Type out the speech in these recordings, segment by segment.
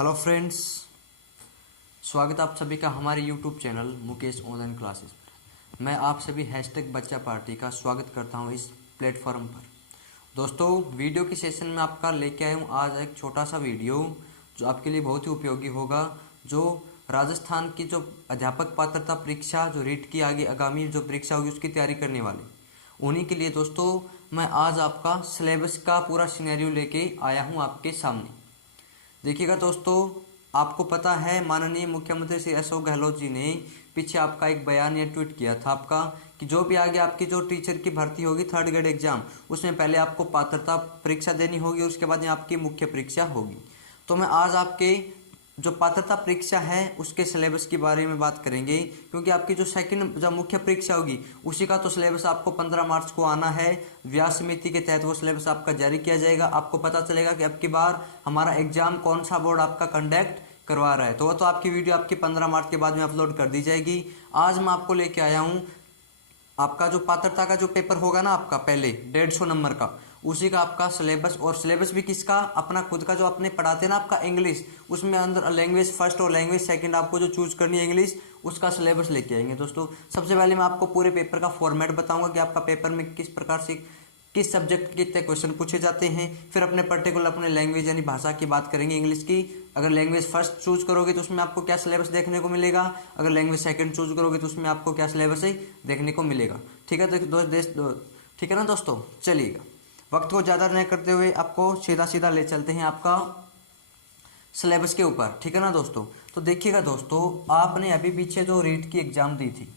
Hello friends, स्वागत है आप सभी का हमारे YouTube channel Mukesh online classes पर। मैं आप सभी हैशटैग बच्चा पार्टी का स्वागत करता हूं इस प्लेटफॉर्म पर। दोस्तों, वीडियो के सेशन में आपका लेके आया हूं आज एक छोटा सा वीडियो जो आपके लिए बहुत ही उपयोगी होगा। जो राजस्थान की जो अध्यापक पात्रता परीक्षा जो रीट की आगे आगामी जो परीक्षा होगी उसकी तैयारी करने वाले, उन्हीं के लिए दोस्तों मैं आज आपका सिलेबस का पूरा सिनेरियो लेके आया हूँ आपके सामने। देखिएगा दोस्तों, आपको पता है माननीय मुख्यमंत्री श्री अशोक गहलोत जी ने पीछे आपका एक बयान या ट्वीट किया था आपका कि जो भी आगे आपकी जो टीचर की भर्ती होगी थर्ड ग्रेड एग्जाम, उसमें पहले आपको पात्रता परीक्षा देनी होगी और उसके बाद में आपकी मुख्य परीक्षा होगी। तो मैं आज आपके जो पात्रता परीक्षा है उसके सिलेबस के बारे में बात करेंगे, क्योंकि आपकी जो सेकंड जो मुख्य परीक्षा होगी उसी का तो सिलेबस आपको 15 मार्च को आना है। व्यास समिति के तहत वो सिलेबस आपका जारी किया जाएगा। आपको पता चलेगा कि अब की बार हमारा एग्जाम कौन सा बोर्ड आपका कंडक्ट करवा रहा है। तो वो तो आपकी वीडियो आपकी 15 मार्च के बाद में अपलोड कर दी जाएगी। आज मैं आपको लेके आया हूँ आपका जो पात्रता का जो पेपर होगा ना आपका पहले 150 नंबर का, उसी का आपका सिलेबस, और सिलेबस भी किसका, अपना खुद का जो अपने पढ़ाते हैं ना आपका इंग्लिश, उसमें अंदर लैंग्वेज फर्स्ट और लैंग्वेज सेकंड आपको जो चूज करनी है इंग्लिश, उसका सिलेबस लेके आएंगे। दोस्तों, सबसे पहले मैं आपको पूरे पेपर का फॉर्मेट बताऊंगा कि आपका पेपर में किस प्रकार से किस सब्जेक्ट के कितने क्वेश्चन पूछे जाते हैं। फिर अपने पर्टिकुलर अपने लैंग्वेज यानी भाषा की बात करेंगे इंग्लिश की। अगर लैंग्वेज फर्स्ट चूज करोगे तो उसमें आपको क्या सिलेबस देखने को मिलेगा, अगर लैंग्वेज सेकंड चूज करोगे तो उसमें आपको क्या सिलेबस है देखने को मिलेगा। ठीक है ठीक है ना दोस्तों, चलिएगा वक्त को ज़्यादा नहीं करते हुए आपको सीधा सीधा ले चलते हैं आपका सिलेबस के ऊपर। ठीक है ना दोस्तों, तो देखिएगा दोस्तों, आपने अभी पीछे जो रीट की एग्जाम दी थी,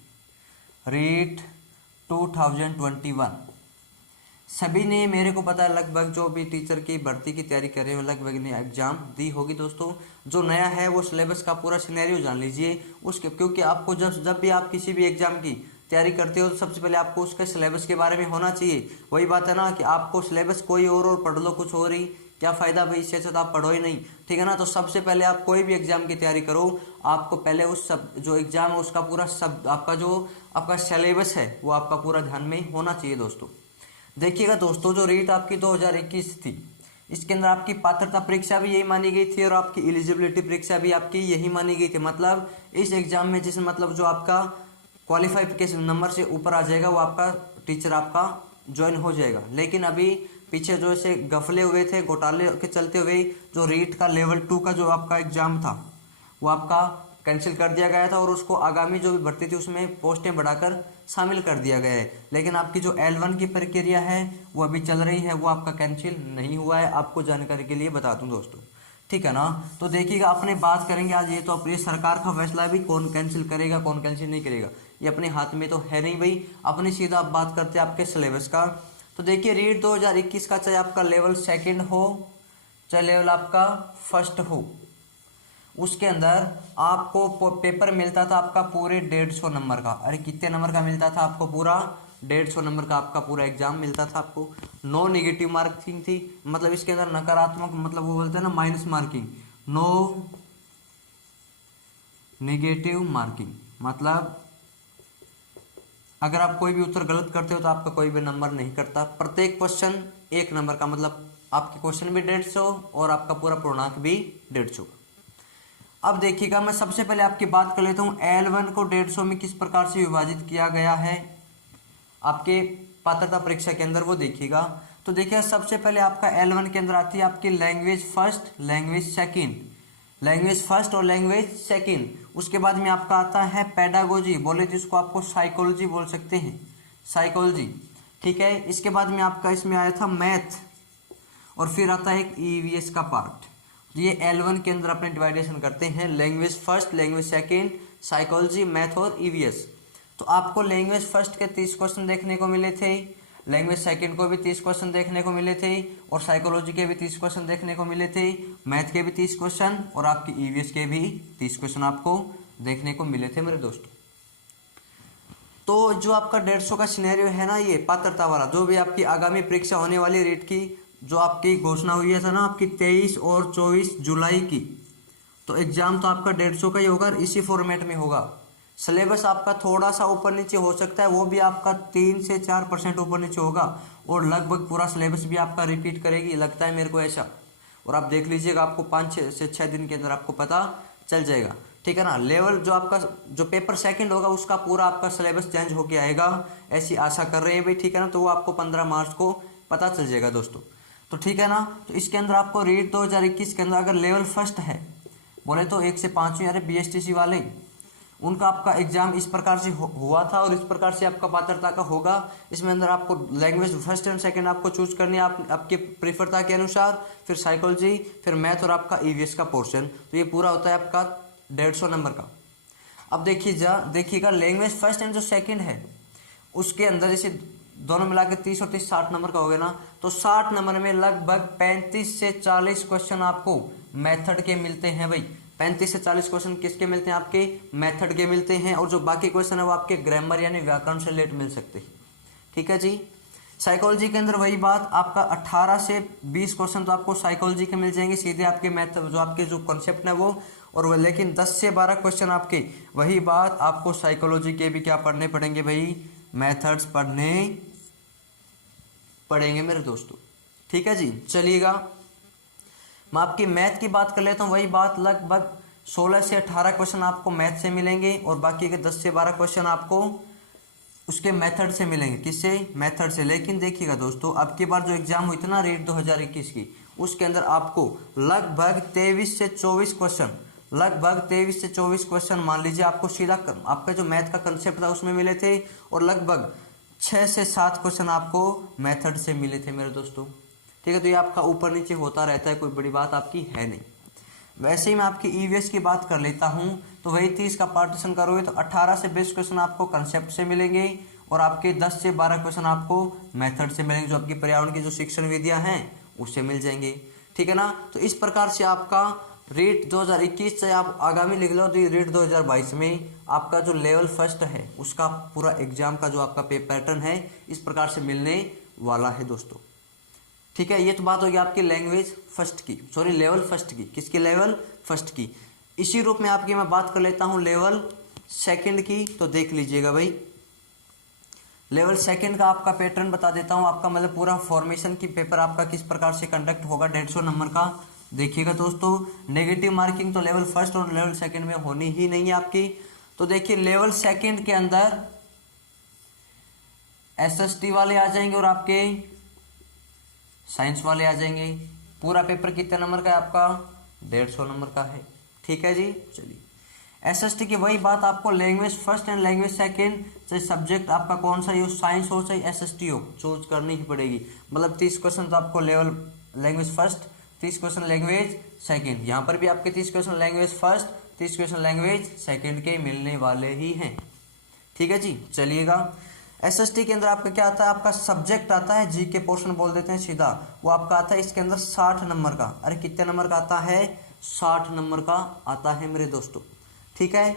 रीट 2021, सभी ने, मेरे को पता है लगभग जो भी टीचर की भर्ती की तैयारी कर रहे हैं लगभग ने एग्जाम दी होगी। दोस्तों, जो नया है वो सिलेबस का पूरा सिनेरियो जान लीजिए उसके, क्योंकि आपको जब भी आप किसी भी एग्जाम की तैयारी करते हो तो सबसे पहले आपको उसके सिलेबस के बारे में होना चाहिए। वही बात है ना कि आपको सिलेबस कोई और पढ़ लो कुछ और ही, क्या फायदा भाई, इससे तो आप पढ़ो ही नहीं। ठीक है ना, तो सबसे पहले आप कोई भी एग्जाम की तैयारी करो, आपको पहले उस सब जो एग्जाम है उसका पूरा सब आपका जो आपका सिलेबस है वो आपका पूरा ध्यान में होना चाहिए। दोस्तों देखिएगा दोस्तों, जो रीट आपकी 2021 थी, इसके अंदर आपकी पात्रता परीक्षा भी यही मानी गई थी और आपकी एलिजिबिलिटी परीक्षा भी आपकी यही मानी गई थी। मतलब इस एग्जाम में जिस मतलब जो आपका क्वालिफाइड नंबर से ऊपर आ जाएगा वो आपका टीचर आपका ज्वाइन हो जाएगा। लेकिन अभी पीछे जो ऐसे गफले हुए थे, घोटाले के चलते हुए जो रीट का लेवल 2 का जो आपका एग्जाम था वो आपका कैंसिल कर दिया गया था और उसको आगामी जो भी भर्ती थी उसमें पोस्टें बढ़ाकर शामिल कर दिया गया है। लेकिन आपकी जो L1 की प्रक्रिया है वो अभी चल रही है, वो आपका कैंसिल नहीं हुआ है, आपको जानकारी के लिए बता दूं दोस्तों। ठीक है ना, तो देखिएगा अपने बात करेंगे आज, ये तो अपनी सरकार का फैसला है भी कौन कैंसिल करेगा कौन कैंसिल नहीं करेगा, ये अपने हाथ में तो है नहीं भाई। अपने सीधा आप बात करते हैं आपके सिलेबस का। तो देखिए रीट 2021 का चाहे आपका लेवल सेकेंड हो चाहे लेवल आपका फर्स्ट हो, उसके अंदर आपको पेपर मिलता था आपका पूरे 150 नंबर का। अरे कितने नंबर का मिलता था आपको? पूरा 150 नंबर का आपका पूरा एग्जाम मिलता था आपको। नो नेगेटिव मार्किंग थी, मतलब इसके अंदर नकारात्मक, मतलब वो बोलते हैं ना minus marking, no negative marking, मतलब अगर आप कोई भी उत्तर गलत करते हो तो आपका कोई भी नंबर नहीं करता। प्रत्येक क्वेश्चन 1 नंबर का, मतलब आपके क्वेश्चन भी 150 और आपका पूरा पूर्णांक भी 150। अब देखिएगा, मैं सबसे पहले आपकी बात कर लेता हूं L1 को 150 में किस प्रकार से विभाजित किया गया है आपके पात्रता परीक्षा के अंदर, वो देखिएगा। तो देखिए सबसे पहले आपका L1 के अंदर आती है आपकी language first, language second, language first और लैंग्वेज सेकंड। उसके बाद में आपका आता है पेडागोजी, बोले तो इसको आपको साइकोलॉजी बोल सकते हैं, साइकोलॉजी। ठीक है, इसके बाद में आपका इसमें आया था मैथ, और फिर आता है एक EVS का पार्ट। ये L1 के अंदर अपने डिवाइडेशन करते हैं, language first, language second, psychology, math और EVS। तो आपको लैंग्वेज फर्स्ट के 30 क्वेश्चन देखने को मिले थे, लैंग्वेज सेकंड को भी 30 क्वेश्चन देखने को मिले थे, और साइकोलॉजी के भी 30 क्वेश्चन देखने को मिले थे, मैथ के भी 30 क्वेश्चन और आपकी EVS के भी 30 क्वेश्चन आपको देखने को मिले थे मेरे दोस्तों। तो जो आपका 150 का सिनेरियो है ना, ये पात्रता वाला, जो भी आपकी आगामी परीक्षा होने वाली रीट की जो आपकी घोषणा हुई है था ना आपकी 23 और 24 जुलाई की, तो एग्जाम तो आपका 150 का ही होगा, इसी फॉर्मेट में होगा। सिलेबस आपका थोड़ा सा ऊपर नीचे हो सकता है, वो भी आपका 3 से 4% ऊपर नीचे होगा, और लगभग पूरा सिलेबस भी आपका रिपीट करेगी, लगता है मेरे को ऐसा। और आप देख लीजिएगा, आपको 5 से 6 दिन के अंदर आपको पता चल जाएगा, ठीक है ना। लेवल जो आपका जो पेपर सेकंड होगा उसका पूरा आपका सिलेबस चेंज होके आएगा, ऐसी आशा कर रहे हैं भाई, ठीक है ना। तो वो आपको 15 मार्च को पता चल जाएगा दोस्तों, तो ठीक है ना। तो इसके अंदर आपको रीट 2021 के अंदर अगर लेवल फर्स्ट है बोले तो 1 से 5वीं, अरे BSTC वाले उनका आपका एग्जाम इस प्रकार से हुआ था और इस प्रकार से आपका पात्रता का होगा। इसमें अंदर आपको लैंग्वेज फर्स्ट एंड सेकंड आपको चूज करनी है आपके प्रेफरता के अनुसार, फिर साइकोलॉजी, फिर मैथ और आपका EVS का पोर्शन। तो ये पूरा होता है आपका 150 नंबर का। अब देखिएगा लैंग्वेज फर्स्ट एंड जो सेकंड है उसके अंदर जैसे दोनों मिला के 30 और 30 60 नंबर का हो गया ना, तो 60 नंबर में लगभग 35 से 40 क्वेश्चन आपको मेथड के मिलते हैं भाई। 35 से 40 क्वेश्चन किसके मिलते हैं? आपके मेथड के मिलते हैं, और जो बाकी क्वेश्चन है वो आपके ग्रामर यानी व्याकरण से रिलेटेड मिल सकते हैं, ठीक है जी। साइकोलॉजी के अंदर वही बात, आपका 18 से 20 क्वेश्चन तो आपको साइकोलॉजी के मिल जाएंगे सीधे आपके मैथ जो आपके जो कॉन्सेप्ट है वो, और वो लेकिन 10 से 12 क्वेश्चन आपके वही बात आपको साइकोलॉजी के भी क्या पढ़ने पड़ेंगे भाई, मेथड्स पढ़ने पड़ेंगे मेरे दोस्तों, ठीक है जी। चलिएगा मैं आपकी मैथ की बात कर लेता हूँ, वही बात लगभग 16 से 18 क्वेश्चन आपको मैथ से मिलेंगे और बाकी के 10 से 12 क्वेश्चन आपको उसके मेथड से मिलेंगे। किससे? मेथड से। लेकिन देखिएगा दोस्तों, अब की बार जो एग्जाम हुई थी ना रीट 2021 की, उसके अंदर आपको लगभग 23 से 24 क्वेश्चन मान लीजिए आपको सीधा आपका जो मैथ का कंसेप्ट था उसमें मिले थे, और लगभग 6 से 7 क्वेश्चन आपको मेथड से मिले थे मेरे दोस्तों, ठीक है। तो ये आपका ऊपर नीचे होता रहता है, कोई बड़ी बात आपकी है नहीं। वैसे ही मैं आपकी EVS की बात कर लेता हूं, तो वही 30 का पार्टीशन करोगे तो 18 से 20 क्वेश्चन आपको कंसेप्ट से मिलेंगे और आपके 10 से 12 क्वेश्चन आपको मेथड से मिलेंगे, जो आपकी पर्यावरण की जो शिक्षण विधियां हैं उससे मिल जाएंगे, ठीक है ना। तो इस प्रकार से आपका रीट 2021 से आप आगामी लिख लो तो रीट 2022 में आपका जो लेवल फर्स्ट है उसका पूरा एग्जाम का जो आपका पैटर्न है इस प्रकार से मिलने वाला है दोस्तों, ठीक है। ये तो बात होगी आपकी लैंग्वेज फर्स्ट की, सॉरी लेवल फर्स्ट की। किसकी? लेवल फर्स्ट की। इसी रूप में आपकी मैं बात कर लेता हूं लेवल सेकंड की, तो देख लीजिएगा भाई, लेवल सेकंड का आपका पैटर्न बता देता हूं। आपका मतलब पूरा फॉर्मेशन की पेपर आपका किस प्रकार से कंडक्ट होगा 150 नंबर का। देखिएगा दोस्तों, नेगेटिव मार्किंग तो लेवल फर्स्ट और लेवल सेकंड में होनी ही नहीं है आपकी। तो देखिए लेवल सेकंड के अंदर SST वाले आ जाएंगे और आपके साइंस वाले आ जाएंगे। पूरा पेपर कितने नंबर का है आपका? 150 नंबर का है, ठीक है जी। चलिए SST की वही बात, आपको language first and language second, चाहे सब्जेक्ट आपका कौन सा हो, साइंस हो चाहे SST हो, चूज करनी ही पड़ेगी। मतलब 30 क्वेश्चन तो आपको level language first, 30 question language second, यहाँ पर भी आपके 30 question language first, 30 question language second के मिलने वाले ही हैं, ठीक है जी। चलिएगा SST के अंदर आपका क्या आता है? आपका सब्जेक्ट आता है, GK पोर्शन बोल देते हैं सीधा, वो आपका आता है इसके अंदर 60 नंबर का। अरे कितने नंबर का आता है? 60 नंबर का आता है मेरे दोस्तों, ठीक है।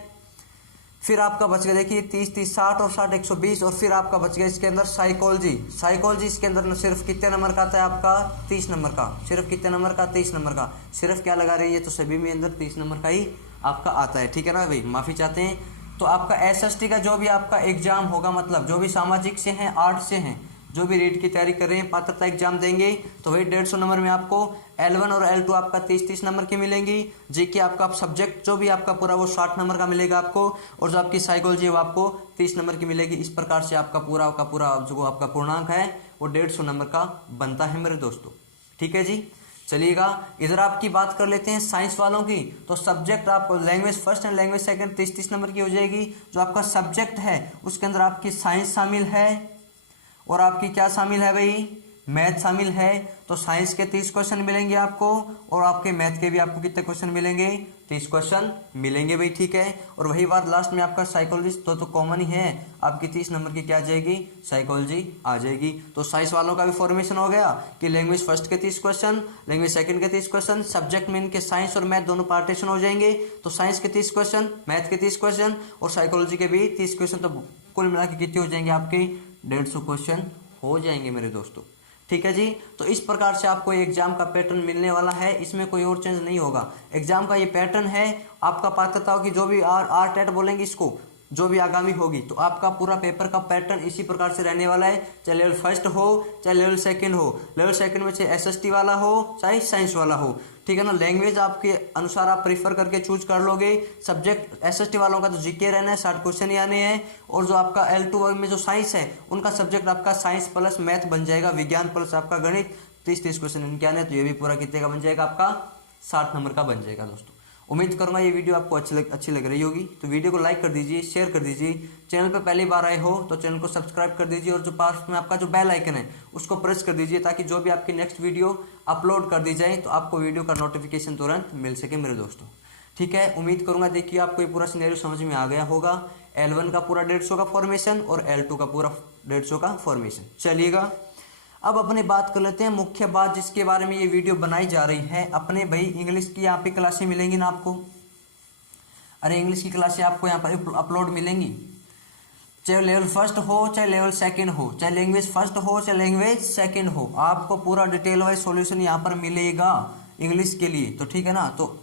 फिर आपका बच गया देखिए 30 30 60 और 60 120, और फिर आपका बच गया इसके अंदर साइकोलॉजी इसके अंदर सिर्फ कितने नंबर का आता है आपका? 30 नंबर का। सिर्फ कितने नंबर का? 30 नंबर का। सिर्फ क्या लगा रही है, तो सभी में अंदर 30 नंबर का ही आपका आता है, ठीक है ना भाई, माफी चाहते हैं। तो आपका SST का जो भी आपका एग्जाम होगा, मतलब जो भी सामाजिक से हैं, आर्ट से हैं, जो भी रीट की तैयारी कर रहे हैं, पात्रता एग्जाम देंगे, तो वही 150 नंबर में आपको L1 और L2 आपका 30-30 नंबर की मिलेंगी। GK आपका सब्जेक्ट जो भी आपका पूरा वो 60 नंबर का मिलेगा आपको, और जो आपकी साइकोलॉजी वो आपको 30 नंबर की मिलेगी। इस प्रकार से आपका पूरा का पूरा जो आपका पूर्णांक है वो 150 नंबर का बनता है मेरे दोस्तों, ठीक है जी। चलिएगा इधर आपकी बात कर लेते हैं साइंस वालों की। तो सब्जेक्ट आपको language first and language second 30-30 number की हो जाएगी। जो आपका सब्जेक्ट है उसके अंदर आपकी साइंस शामिल है और आपकी क्या शामिल है भाई? मैथ शामिल है। तो साइंस के 30 क्वेश्चन मिलेंगे आपको, और आपके मैथ के भी आपको कितने क्वेश्चन मिलेंगे? 30 क्वेश्चन मिलेंगे भाई, ठीक है। और वही बात लास्ट में आपका साइकोलॉजी तो कॉमन ही है, आपकी 30 नंबर की क्या आ जाएगी? साइकोलॉजी आ जाएगी। तो साइंस वालों का भी फॉर्मेशन हो गया कि लैंग्वेज फर्स्ट के 30 क्वेश्चन, लैंग्वेज सेकंड के 30 क्वेश्चन, सब्जेक्ट में इनके साइंस और मैथ दोनों पार्टीशन हो जाएंगे। तो साइंस के 30 क्वेश्चन, मैथ के 30 क्वेश्चन और साइकोलॉजी के भी 30 क्वेश्चन, तो कुल मिला के कितने हो जाएंगे आपके? 150 क्वेश्चन हो जाएंगे मेरे दोस्तों, ठीक है जी। तो इस प्रकार से आपको एग्जाम का पैटर्न मिलने वाला है, इसमें कोई और चेंज नहीं होगा। एग्जाम का ये पैटर्न है आपका पात्रताओं की, जो भी आर टेट बोलेंगे इसको, जो भी आगामी होगी, तो आपका पूरा पेपर का पैटर्न इसी प्रकार से रहने वाला है, चाहे लेवल फर्स्ट हो चाहे लेवल सेकंड हो। लेवल सेकंड में चाहे एसएसटी वाला हो चाहे साइंस वाला हो, ठीक है ना। लैंग्वेज आपके अनुसार आप प्रीफर करके चूज कर लोगे। सब्जेक्ट एसएसटी वालों का तो जीके रहना है, 60 क्वेश्चन ही आने हैं। और जो आपका L2 में जो साइंस है उनका सब्जेक्ट आपका साइंस प्लस मैथ बन जाएगा, विज्ञान प्लस आपका गणित, 30 क्वेश्चन इनके आने, तो ये भी पूरा कितने का बन जाएगा, आपका 60 नंबर का बन जाएगा दोस्तों। उम्मीद करूंगा ये वीडियो आपको अच्छी लग रही होगी, तो वीडियो को लाइक कर दीजिए, शेयर कर दीजिए। चैनल पर पहली बार आए हो तो चैनल को सब्सक्राइब कर दीजिए, और जो पास में आपका जो बेल आइकन है उसको प्रेस कर दीजिए, ताकि जो भी आपकी नेक्स्ट वीडियो अपलोड कर दी जाए तो आपको वीडियो का नोटिफिकेशन तुरंत मिल सके मेरे दोस्तों। ठीक है, उम्मीद करूंगा देखिए आपको ये पूरा सिनेरियो समझ में आ गया होगा। L1 का पूरा 150 का फॉर्मेशन और L2 का पूरा 150 का फॉर्मेशन। चलिएगा अब अपने बात कर लेते हैं मुख्य बात जिसके बारे में ये वीडियो बनाई जा रही है। अपने भाई इंग्लिश की यहाँ पे क्लासें मिलेंगी ना आपको, अरे इंग्लिश की क्लासें आपको यहाँ पर अपलोड मिलेंगी, चाहे लेवल फर्स्ट हो चाहे लेवल सेकंड हो, चाहे लैंग्वेज फर्स्ट हो चाहे लैंग्वेज सेकंड हो, आपको पूरा डिटेल वाइज सॉल्यूशन यहाँ पर मिलेगा इंग्लिश के लिए। तो ठीक है ना, तो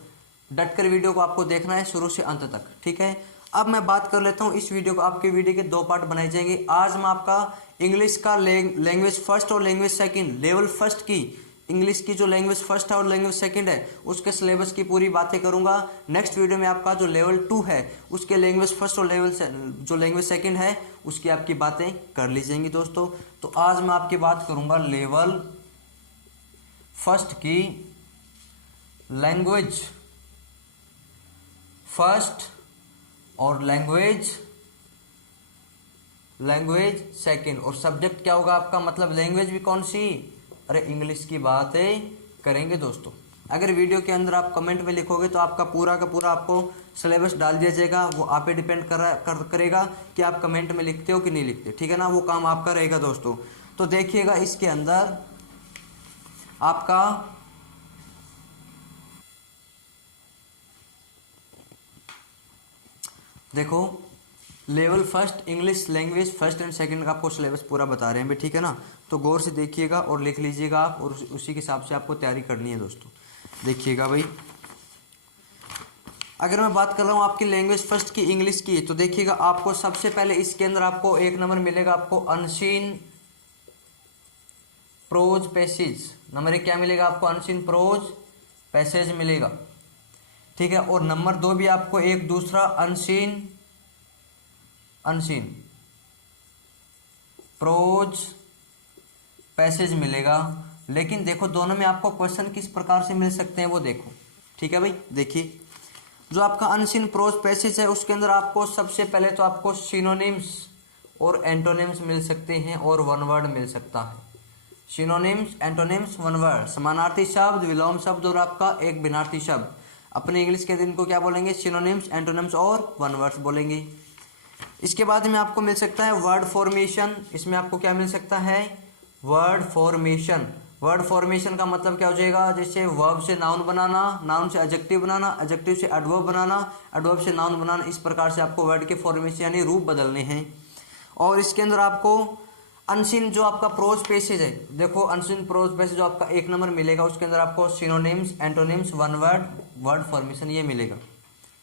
डट कर वीडियो को आपको देखना है शुरू से अंत तक। ठीक है, अब मैं बात कर लेता हूँ इस वीडियो को, आपके वीडियो के 2 पार्ट बनाए जाएंगे। आज मैं आपका इंग्लिश का लैंग्वेज फर्स्ट और लैंग्वेज सेकंड, लेवल फर्स्ट की इंग्लिश की जो लैंग्वेज फर्स्ट है और लैंग्वेज सेकंड है उसके सिलेबस की पूरी बातें करूंगा। नेक्स्ट वीडियो में आपका जो लेवल 2 है उसके लैंग्वेज फर्स्ट और जो लैंग्वेज सेकंड है उसकी आपकी बातें कर ली जाएंगी दोस्तों। तो आज मैं आपकी बात करूंगा लेवल फर्स्ट की लैंग्वेज फर्स्ट और लैंग्वेज सेकंड, और सब्जेक्ट क्या होगा आपका, मतलब लैंग्वेज भी कौन सी, अरे इंग्लिश की बातें करेंगे दोस्तों। अगर वीडियो के अंदर आप कमेंट में लिखोगे तो आपका पूरा का पूरा आपको सिलेबस डाल दिया जाएगा, वो आप पे डिपेंड करेगा कि आप कमेंट में लिखते हो कि नहीं लिखते। ठीक है ना, वो काम आपका रहेगा दोस्तों। तो देखिएगा इसके अंदर आपका देखो level first English language first and second का आपको सिलेबस पूरा बता रहे हैं भाई। ठीक है ना, तो गौर से देखिएगा और लिख लीजिएगा आप, और उसी के हिसाब से आपको तैयारी करनी है दोस्तों। देखिएगा भाई, अगर मैं बात कर रहा हूँ आपकी लैंग्वेज फर्स्ट की इंग्लिश की, तो देखिएगा आपको सबसे पहले इसके अंदर आपको 1 नंबर मिलेगा, आपको अनसीन प्रोज पैसेज। नंबर 1 क्या मिलेगा आपको, अनसीन प्रोज पैसेज मिलेगा। ठीक है, और नंबर 2 भी आपको एक दूसरा अनसीन प्रोज पैसेज मिलेगा। लेकिन देखो दोनों में आपको क्वेश्चन किस प्रकार से मिल सकते हैं वो देखो। ठीक है भाई, देखिए जो आपका अनसीन प्रोज पैसेज है उसके अंदर आपको सबसे पहले तो आपको सिनोनिम्स और एंटोनिम्स मिल सकते हैं, और वन वर्ड मिल सकता है। सिनोनिम्स, एंटोनिम्स, वन वर्ड, समानार्थी शब्द, विलोम शब्द और आपका एक भिन्नार्थी शब्द। अपने इंग्लिश के दिन को क्या बोलेंगे, सिनोनिम्स, एंटोनिम्स और वन वर्ड्स बोलेंगे। इसके बाद में आपको मिल सकता है वर्ड फॉर्मेशन। इसमें आपको क्या मिल सकता है, वर्ड फॉर्मेशन। वर्ड फॉर्मेशन का मतलब क्या हो जाएगा, जैसे वर्ब से नाउन बनाना, नाउन से एडजेक्टिव बनाना, एडजेक्टिव से एडवर्ब बनाना, एडवर्ब से नाउन बनाना, इस प्रकार से आपको वर्ड के फॉर्मेशन यानी रूप बदलने हैं। और इसके अंदर आपको अनसीन जो आपका प्रोज पैसेज है, देखो अनसीन प्रोज पैसेज जो आपका 1 नंबर मिलेगा उसके अंदर आपको synonyms, antonyms, one word, word formation ये मिलेगा।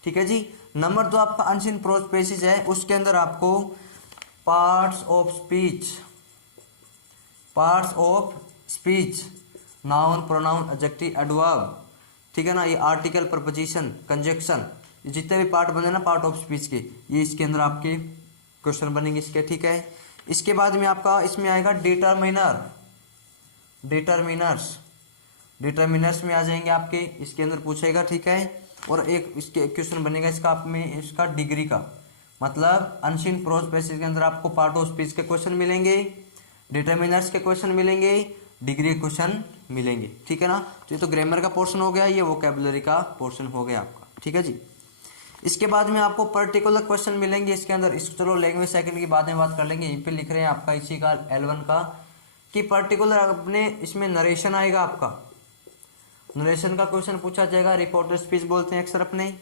ठीक है जी। नंबर 2 आपका अनसीन प्रोज पैसेज है, उसके अंदर आपको parts of speech, noun, pronoun, adjective, adverb, ठीक है ना, ये आर्टिकल, प्रपोजिशन, कंजक्शन, जितने भी पार्ट बने ना पार्ट ऑफ स्पीच के, ये इसके अंदर आपके क्वेश्चन बनेंगे इसके। ठीक है, इसके बाद में आपका इसमें आएगा डिटरमिनर्स में आ जाएंगे आपके, इसके अंदर पूछेगा। ठीक है, और एक इसके क्वेश्चन बनेगा इसका आप में इसका डिग्री का, मतलब अनसीन प्रोज पैसेज के अंदर आपको पार्ट ऑफ स्पीच के क्वेश्चन मिलेंगे, डिटरमिनर्स के क्वेश्चन मिलेंगे, डिग्री के क्वेश्चन मिलेंगे। ठीक है ना, तो ये तो ग्रामर का पोर्शन हो गया, ये वोकैबुलरी का पोर्शन हो गया आपका। ठीक है जी। इसके बाद में आपको पर्टिकुलर क्वेश्चन मिलेंगे इसके अंदर। इस चलो लैंग्वेज सेकंड की बाद में बात कर लेंगे। यहीं पे लिख रहे हैं आपका इसी का L1 का कि पर्टिकुलर अपने इसमें नरेशन आएगा, आपका नरेशन का क्वेश्चन पूछा जाएगा, रिपोर्टर स्पीच बोलते हैं अक्सर अपने।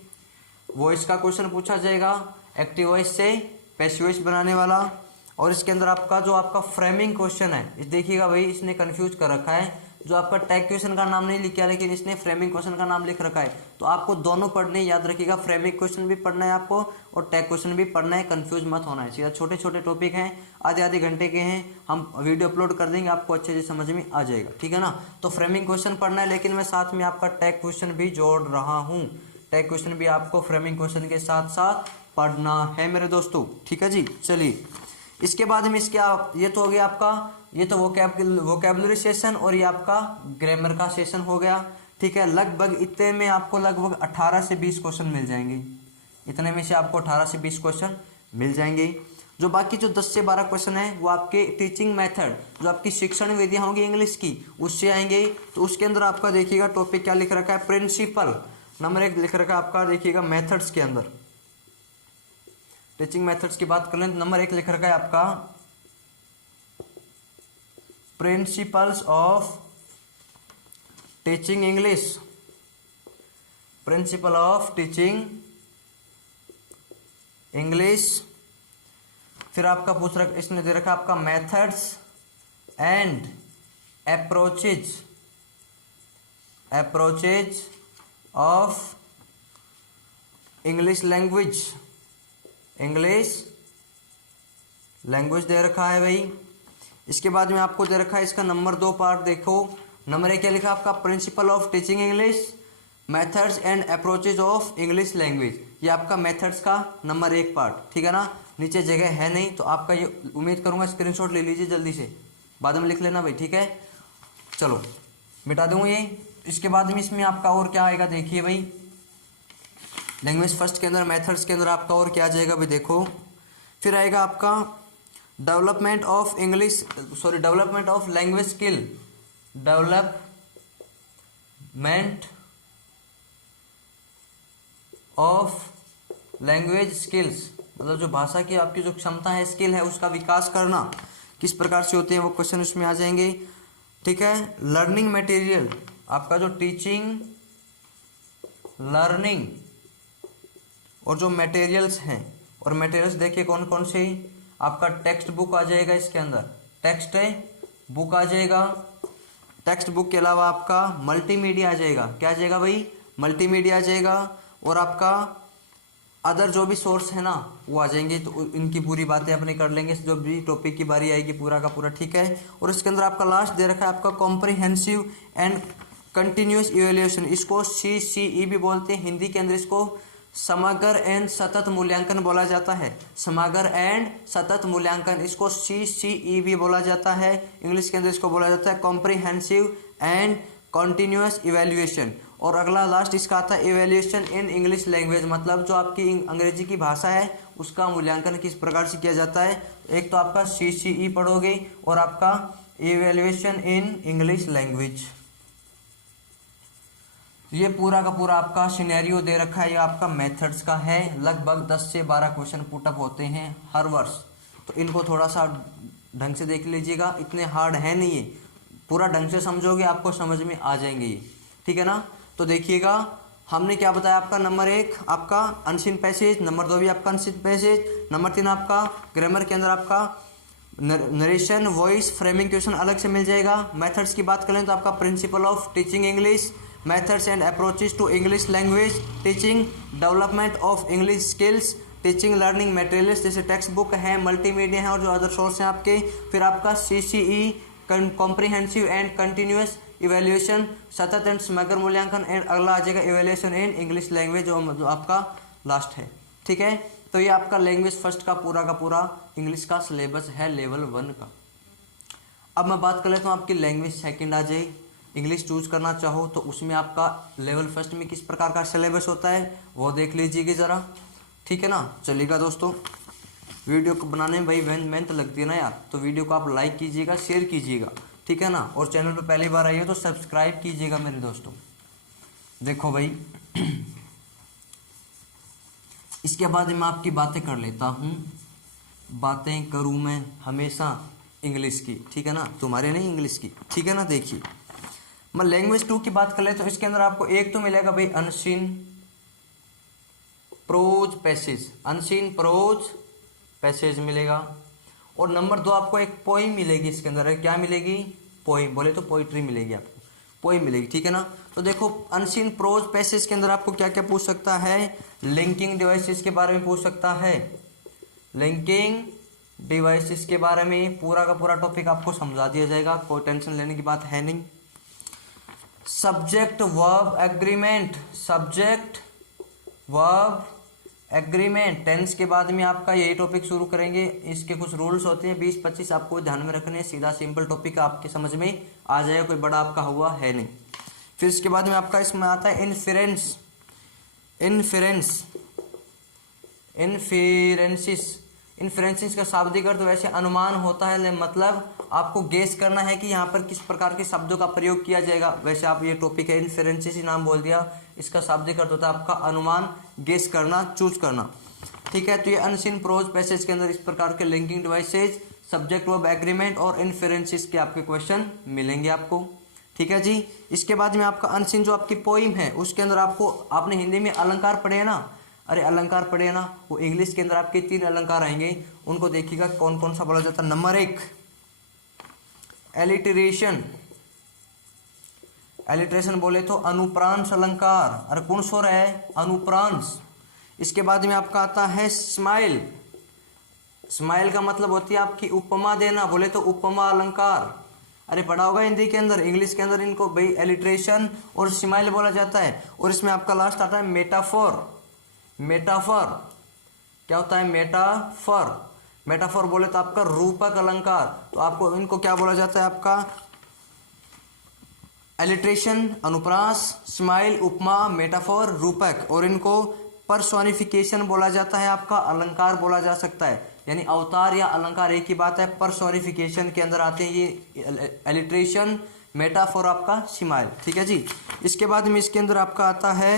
वॉइस का क्वेश्चन पूछा जाएगा, एक्टिव वॉइस से पैसिव वॉइस बनाने वाला। और इसके अंदर आपका जो आपका फ्रेमिंग क्वेश्चन है, इस देखिएगा भाई इसने कंफ्यूज कर रखा है, जो आपका टैग क्वेश्चन का नाम नहीं लिखा लेकिन इसने फ्रेमिंग क्वेश्चन का नाम लिख रखा है। तो आपको दोनों पढ़ने, याद रखिएगा, फ्रेमिंग क्वेश्चन भी पढ़ना है आपको और टैग क्वेश्चन भी पढ़ना है, कंफ्यूज मत होना है। सीधा छोटे छोटे टॉपिक हैं, आधे आधे घंटे के हैं, हम वीडियो अपलोड कर देंगे, आपको अच्छे से समझ में आ जाएगा, ठीक है ना। तो फ्रेमिंग क्वेश्चन पढ़ना है, लेकिन मैं साथ में आपका टैग क्वेश्चन भी जोड़ रहा हूँ। टैग क्वेश्चन भी आपको फ्रेमिंग क्वेश्चन के साथ साथ पढ़ना है मेरे दोस्तों, ठीक है जी। चलिए, इसके बाद में ये तो हो गया आपका, ये तो वोकैबुलरी सेशन और ये आपका ग्रामर का सेशन हो गया, ठीक है। लगभग इतने में आपको लगभग 18 से 20 क्वेश्चन मिल जाएंगे। इतने में से आपको 18 से 20 क्वेश्चन मिल जाएंगे। जो बाकी जो 10 से 12 क्वेश्चन है वो आपके टीचिंग मेथड, जो आपकी शिक्षण विधियां होंगी इंग्लिश की, उससे आएंगे। तो उसके अंदर आपका देखिएगा टॉपिक क्या लिख रखा है, प्रिंसिपल। नंबर 1 लिख रखा है आपका, देखिएगा मेथड्स के अंदर, टीचिंग मेथड्स की बात कर लें तो नंबर 1 लिख रखा है आपका principles of teaching English, principle of teaching English. फिर आपका इसने दे रखा आपका methods and approaches of English language दे रखा है भाई। इसके बाद में आपको दे रखा है इसका नंबर 2 पार्ट, देखो नंबर 1 क्या लिखा आपका, principle of teaching English, methods and approaches of English language. ये आपका मेथड्स का नंबर 1 पार्ट, ठीक है ना। नीचे जगह है नहीं तो आपका ये उम्मीद करूंगा स्क्रीनशॉट ले लीजिए जल्दी से, बाद में लिख लेना भाई, ठीक है। चलो मिटा दूंगा ये। इसके बाद में इसमें आपका और क्या आएगा, देखिए भाई, लैंग्वेज फर्स्ट के अंदर मेथड्स के अंदर आपका और क्या आ जाएगा भाई, देखो। फिर आएगा आपका development of language skill, development of language skills, मतलब जो भाषा की आपकी जो क्षमता है, स्किल है, उसका विकास करना किस प्रकार से होते हैं वो क्वेश्चन उसमें आ जाएंगे, ठीक है। लर्निंग मटेरियल, आपका जो टीचिंग लर्निंग और जो मटेरियल्स हैं, और मटेरियल्स देखिए कौन कौन से, आपका टेक्स्ट बुक आ जाएगा, इसके अंदर टेक्स्ट बुक आ जाएगा। टेक्स्ट बुक के अलावा आपका मल्टीमीडिया आ जाएगा, क्या आ जाएगा भाई, मल्टीमीडिया आ जाएगा। और आपका अदर जो भी सोर्स है ना वो आ जाएंगे, तो इनकी पूरी बातें अपने कर लेंगे जो भी टॉपिक की बारी आएगी पूरा का पूरा, ठीक है। और इसके अंदर आपका लास्ट दे रखा है आपका कॉम्प्रिहेंसिव एंड कंटिन्यूस इवेल्युएशन, इसको CCE भी बोलते हैं, हिंदी के अंदर इसको समग्र एंड सतत मूल्यांकन बोला जाता है, समग्र एंड सतत मूल्यांकन, इसको CCE भी बोला जाता है। इंग्लिश के अंदर इसको बोला जाता है कॉम्प्रिहेंसिव एंड कंटिन्यूअस इवेल्युएशन। और अगला लास्ट इसका आता है इवेल्युएशन इन इंग्लिश लैंग्वेज, मतलब जो आपकी अंग्रेजी की भाषा है उसका मूल्यांकन किस प्रकार से किया जाता है। एक तो आपका CCE पढ़ोगे और आपका इवेल्युएशन इन इंग्लिश लैंग्वेज। ये पूरा का पूरा आपका सिनेरियो दे रखा है, ये आपका मेथड्स का है। लगभग 10 से 12 क्वेश्चन पुटअप होते हैं हर वर्ष, तो इनको थोड़ा सा ढंग से देख लीजिएगा, इतने हार्ड है नहीं ये, पूरा ढंग से समझोगे आपको समझ में आ जाएंगे ये, ठीक है ना। तो देखिएगा हमने क्या बताया, आपका नंबर 1 आपका अनसीन पैसेज, नंबर 2 भी आपका अनसीन पैसेज, नंबर 3 आपका ग्रामर के अंदर आपका नरेशन, वॉइस, फ्रेमिंग क्वेश्चन अलग से मिल जाएगा। मेथड्स की बात करें तो आपका principle of teaching English, methods and approaches to English language, teaching development of English skills, teaching learning materials जैसे टेक्स्ट बुक है, मल्टीमीडिया है और जो अदर सोर्स हैं आपके। फिर आपका CCE comprehensive and continuous evaluation, सतत एंड समग्र मूल्यांकन, एंड अगला आ जाएगा इवेल्युएशन इन इंग्लिश लैंग्वेज जो आपका लास्ट है, ठीक है। तो ये आपका लैंग्वेज फर्स्ट का पूरा इंग्लिश का सिलेबस है लेवल 1 का। अब मैं बात कर लेता हूँ आपकी लैंग्वेज सेकंड आ जाए, इंग्लिश चूज करना चाहो तो उसमें आपका लेवल फर्स्ट में किस प्रकार का सिलेबस होता है वो देख लीजिएगा ज़रा, ठीक है ना। चलिएगा दोस्तों, वीडियो को बनाने में भाई मेहनत लगती है ना यार, तो वीडियो को आप लाइक कीजिएगा, शेयर कीजिएगा, ठीक है ना। और चैनल पर पहली बार आई हो तो सब्सक्राइब कीजिएगा मेरे दोस्तों। देखो भाई इसके बाद मैं आपकी बातें कर लेता हूँ, बातें करूँ मैं हमेशा इंग्लिश की, ठीक है ना, तुम्हारे नहीं इंग्लिश की, ठीक है ना। देखिए मैं लैंग्वेज 2 की बात कर ले तो इसके अंदर आपको एक तो मिलेगा भाई unseen prose passage, unseen prose passage मिलेगा। और नंबर 2 आपको एक पोइम मिलेगी, इसके अंदर क्या मिलेगी, पोइम बोले तो पोइट्री मिलेगी आपको, पोइम मिलेगी, ठीक है ना। तो देखो अनसीन प्रोज पैसेज के अंदर आपको क्या क्या पूछ सकता है, लिंकिंग डिवाइसेस के बारे में पूछ सकता है, लिंकिंग डिवाइसेस के बारे में पूरा का पूरा टॉपिक आपको समझा दिया जाएगा, कोई टेंशन लेने की बात है नहीं। Subject verb agreement, subject verb agreement, tense के बाद में आपका यही टॉपिक शुरू करेंगे। इसके कुछ रूल्स होते हैं 20-25 आपको ध्यान में रखने, सीधा सिंपल टॉपिक आपके समझ में आ जाएगा, कोई बड़ा आपका हुआ है नहीं। फिर इसके बाद में आपका इसमें आता है इन्फेरेंस, इन्फेरेंस, इन्फेरेंसिस, इन्फ्रेंसिस का शाब्दिक अर्थ वैसे अनुमान होता है, मतलब आपको गेस करना है कि यहाँ पर किस प्रकार के शब्दों का प्रयोग किया जाएगा। वैसे आप ये टॉपिक है इन्फ्रेंसिस ही नाम बोल दिया, इसका शाब्दिक अर्थ होता है आपका अनुमान, गेस करना, चूज करना, ठीक है। तो ये अनसीन प्रोज पैसेज के अंदर इस प्रकार के linking devices, subject verb agreement और इन्फ्रेंसिस के आपके क्वेश्चन मिलेंगे आपको, ठीक है जी। इसके बाद में आपका अनसीन जो आपकी पोइम है उसके अंदर आपको, आपने हिंदी में अलंकार पढ़े हैं ना, अरे अलंकार पढ़े ना, वो इंग्लिश के अंदर आपके 3 अलंकार आएंगे, उनको देखिएगा कौन कौन सा बोला जाता है। नंबर 1 एलिटरेशन, एलिटरेशन बोले तो अनुप्रांश अलंकार, अरे कौन सो रहा है, अनुप्रांश। इसके बाद में आपका आता है स्माइल, स्माइल का मतलब होती है आपकी उपमा देना, बोले तो उपमा अलंकार, अरे पढ़ा होगा हिंदी के अंदर, इंग्लिश के अंदर इनको भाई एलिटरेशन और स्माइल बोला जाता है। और इसमें आपका लास्ट आता है मेटाफोर, मेटाफर क्या होता है, मेटाफर, मेटाफर बोले तो आपका रूपक अलंकार, तो आपको इनको क्या बोला जाता है, आपका एलिट्रेशन अनुप्रास, स्माइल उपमा, मेटाफर रूपक, और इनको पर्सोनिफिकेशन बोला जाता है, आपका अलंकार बोला जा सकता है, यानी अवतार या अलंकार एक ही बात है, पर्सोनिफिकेशन के अंदर आते हैं ये एलिट्रेशन, मेटाफोर, आपका स्माइल, ठीक है जी। इसके बाद में इसके अंदर आपका आता है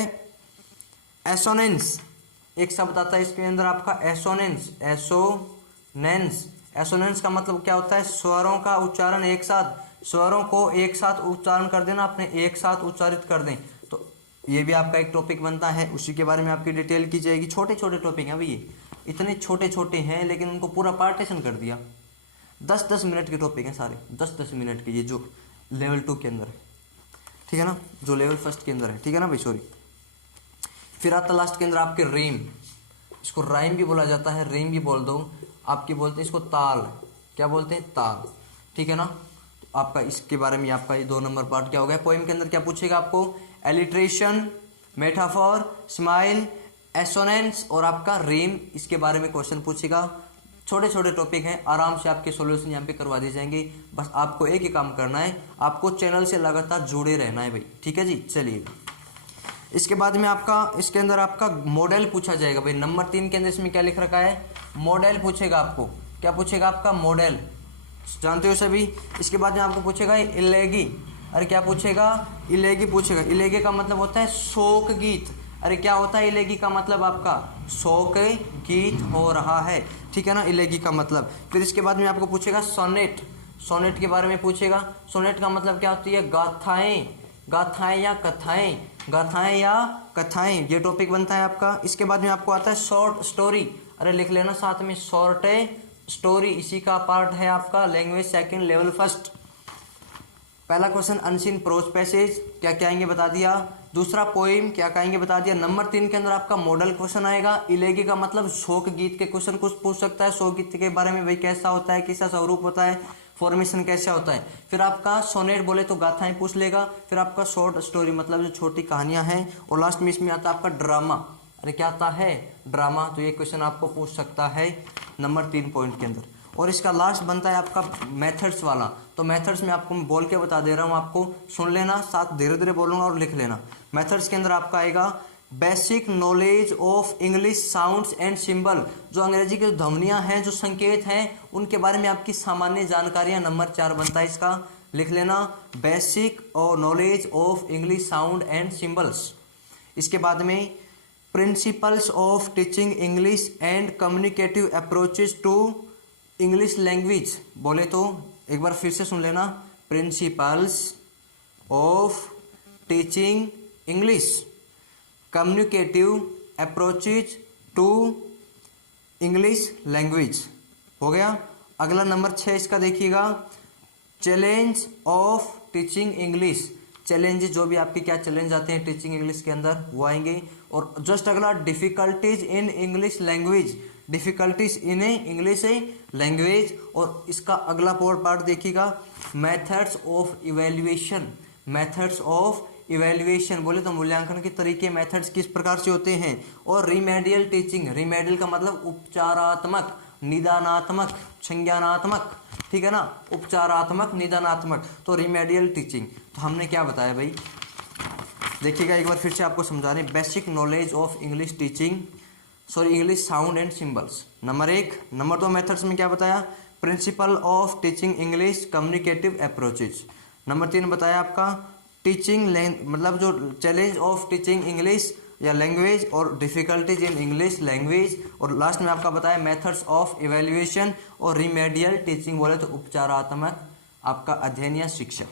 एसोनेंस, एक शब्द आता है इसके अंदर आपका एसोनेंस, एसोनेंस, एसोनेंस का मतलब क्या होता है, स्वरों का उच्चारण एक साथ, स्वरों को एक साथ उच्चारण कर देना, अपने एक साथ उच्चारित कर दें, तो ये भी आपका एक टॉपिक बनता है, उसी के बारे में आपकी डिटेल की जाएगी। छोटे छोटे टॉपिक हैं भैया, इतने छोटे छोटे हैं लेकिन उनको पूरा पार्टीशन कर दिया, 10-10 मिनट के टॉपिक हैं सारे, 10-10 मिनट के, ये जो लेवल 2 के अंदर है, ठीक है ना, जो लेवल 1 के अंदर है, ठीक है ना भाई, सॉरी। फिर आता लास्ट के अंदर आपके रीम, इसको राइम भी बोला जाता है, रीम भी बोल दो, आपकी बोलते हैं इसको ताल, क्या बोलते हैं, ताल, ठीक है ना। तो आपका इसके बारे में आपका ये 2 नंबर पार्ट क्या हो गया। पोइम के अंदर क्या पूछेगा आपको, एलिट्रेशन, मेटाफोर, स्माइल, एसोनेंस और आपका रीम, इसके बारे में क्वेश्चन पूछेगा। छोटे छोटे टॉपिक हैं, आराम से आपके सॉल्यूशन यहाँ पे करवा दिए जाएंगे, बस आपको एक ही काम करना है, आपको चैनल से लगातार जुड़े रहना है भाई, ठीक है जी। चलिए इसके बाद में आपका इसके अंदर आपका मॉडल पूछा जाएगा भाई, नंबर 3 के अंदर इसमें क्या लिख रखा है, मॉडल पूछेगा आपको, क्या पूछेगा, आपका मॉडल, जानते हो सभी। इसके बाद में आपको पूछेगा इलेगी, अरे क्या पूछेगा, इलेगी पूछेगा, इलेगी का मतलब होता है शोक गीत, अरे क्या होता है इलेगी का मतलब, आपका शोक गीत हो रहा है, ठीक है ना, इलेगी का मतलब। फिर इसके बाद में आपको पूछेगा सोनेट, सोनेट के बारे में पूछेगा, सोनेट का मतलब क्या होती है, गाथाएं, गाथाएं या कथाएं, गाथाएं या कथाएं, ये टॉपिक बनता है आपका। इसके बाद में आपको आता है शॉर्ट स्टोरी, अरे लिख लेना साथ में, शॉर्ट स्टोरी, इसी का पार्ट है आपका लैंग्वेज 2 लेवल 1। पहला क्वेश्चन अनसीन प्रोज पैसेज क्या क्या आएंगे बता दिया, दूसरा पोइम क्या कहेंगे बता दिया। नंबर 3 के अंदर आपका मॉडल क्वेश्चन आएगा, इलेगी का मतलब शोक गीत के क्वेश्चन कुछ पूछ सकता है, शोक गीत के बारे में भाई कैसा होता है, किसका स्वरूप होता है, फॉर्मेशन कैसा होता है। फिर आपका सोनेट बोले तो गाथाएं पूछ लेगा, फिर आपका शॉर्ट स्टोरी मतलब जो छोटी कहानियां हैं, और लास्ट में इसमें आता है आपका ड्रामा, अरे क्या आता है, ड्रामा, तो ये क्वेश्चन आपको पूछ सकता है नंबर 3 पॉइंट के अंदर। और इसका लास्ट बनता है आपका मेथड्स वाला, तो मेथड्स में आपको मैं बोल के बता दे रहा हूँ, आपको सुन लेना, साथ धीरे धीरे बोलूँगा और लिख लेना। मेथड्स के अंदर आपका आएगा basic knowledge of English sounds and symbol, जो अंग्रेजी की ध्वनियाँ हैं, जो संकेत हैं, उनके बारे में आपकी सामान्य जानकारियाँ, नंबर 4 बनता है इसका, लिख लेना, बेसिक और knowledge of English sound and symbols. इसके बाद में principles of teaching English and communicative approaches to English language, बोले तो एक बार फिर से सुन लेना, principles of teaching English, communicative approaches to English language, हो गया। अगला नंबर 6 इसका देखिएगा, challenge of teaching English, challenges, जो भी आपके क्या चैलेंज आते हैं टीचिंग इंग्लिश के अंदर वो आएंगे। और जस्ट अगला difficulties in English language, difficulties in English language. और इसका अगला पार्ट देखिएगा, methods of evaluation, methods of evaluation बोले तो मूल्यांकन के तरीके, मेथड्स किस प्रकार से होते हैं। और रिमेडियल टीचिंग, रिमेडियल का मतलब उपचारात्मक, निदानात्मक, संज्ञानात्मक, ठीक है ना, उपचारात्मक, निदानात्मक, तो रिमेडियल टीचिंग। तो हमने क्या बताया भाई, देखिएगा एक बार फिर से आपको समझा रहे हैं। Basic knowledge of English teaching, sorry English sound and symbols, number 1। Number 2 methods में क्या बताया, principal of teaching English, communicative approaches. Number 3 बताया आपका टीचिंग मतलब जो चैलेंज ऑफ टीचिंग इंग्लिश या लैंग्वेज और डिफिकल्टीज इन इंग्लिश लैंग्वेज। और लास्ट में आपका बताया मेथड्स ऑफ इवेल्युएशन और रिमेडियल टीचिंग बोले तो उपचारात्मक आपका अध्ययन या शिक्षा,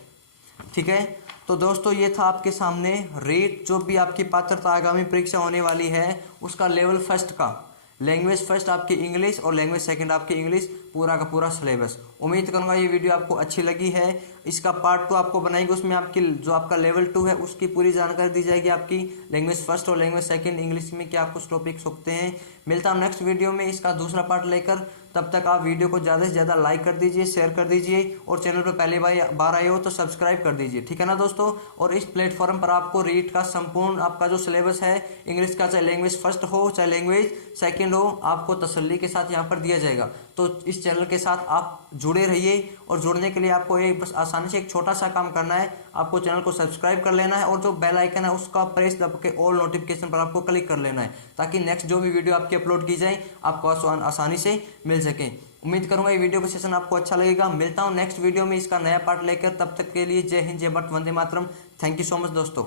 ठीक है। तो दोस्तों ये था आपके सामने रेट, जो भी आपकी पात्रता आगामी परीक्षा होने वाली है उसका लेवल फर्स्ट का, लैंग्वेज फर्स्ट आपकी इंग्लिश और लैंग्वेज सेकंड आपकी इंग्लिश, पूरा का पूरा सिलेबस। उम्मीद करूंगा ये वीडियो आपको अच्छी लगी है। इसका पार्ट 2 आपको बनाएंगे, उसमें आपकी जो आपका लेवल 2 है उसकी पूरी जानकारी दी जाएगी, आपकी लैंग्वेज फर्स्ट और लैंग्वेज सेकंड इंग्लिश में क्या कुछ टॉपिक्स होते हैं। मिलता हूँ नेक्स्ट वीडियो में इसका दूसरा पार्ट लेकर। तब तक आप वीडियो को ज़्यादा से ज़्यादा लाइक कर दीजिए, शेयर कर दीजिए, और चैनल पर पहली बार आए हो तो सब्सक्राइब कर दीजिए, ठीक है ना दोस्तों। और इस प्लेटफॉर्म पर आपको रीट का संपूर्ण आपका जो सिलेबस है इंग्लिश का, चाहे लैंग्वेज फर्स्ट हो चाहे लैंग्वेज सेकंड हो, आपको तसल्ली के साथ यहाँ पर दिया जाएगा। तो इस चैनल के साथ आप जुड़े रहिए, और जुड़ने के लिए आपको एक बस आसानी से एक छोटा सा काम करना है, आपको चैनल को सब्सक्राइब कर लेना है और जो बेल आइकन है उसका प्रेस दबा के ऑल नोटिफिकेशन पर आपको क्लिक कर लेना है, ताकि नेक्स्ट जो भी वीडियो आपकी अपलोड की जाए आपको आसानी से मिल सके। उम्मीद करूंगा ये वीडियो का सेशन आपको अच्छा लगेगा। मिलता हूं नेक्स्ट वीडियो में इसका नया पार्ट लेकर, तब तक के लिए जय हिंद, जय Bharat, Vande Mataram. Thank you so much दोस्तों।